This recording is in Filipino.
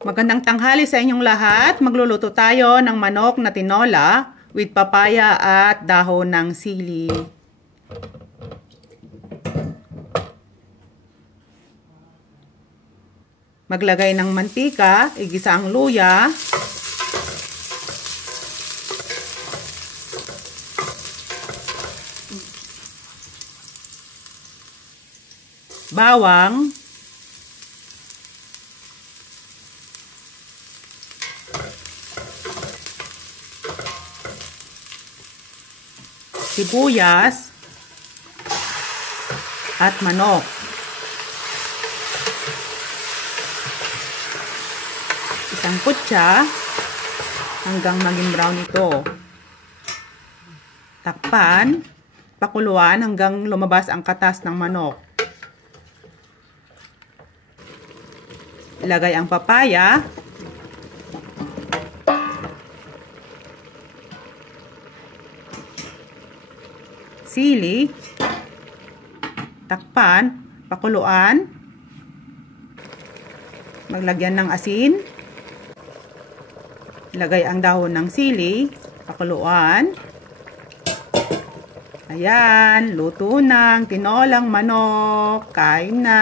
Magandang tanghali sa inyong lahat. Magluluto tayo ng manok na tinola with papaya at dahon ng sili. Maglagay ng mantika, igisa ang luya, bawang, sibuyas, at manok. Isang kutsa hanggang maging brown ito. Takpan, pakuluan hanggang lumabas ang katas ng manok. Ilagay ang papaya. Sili, takpan, pakuluan, maglagyan ng asin, ilagay ang dahon ng sili, pakuluan. Ayan, luto ng tinolang manok, kain na!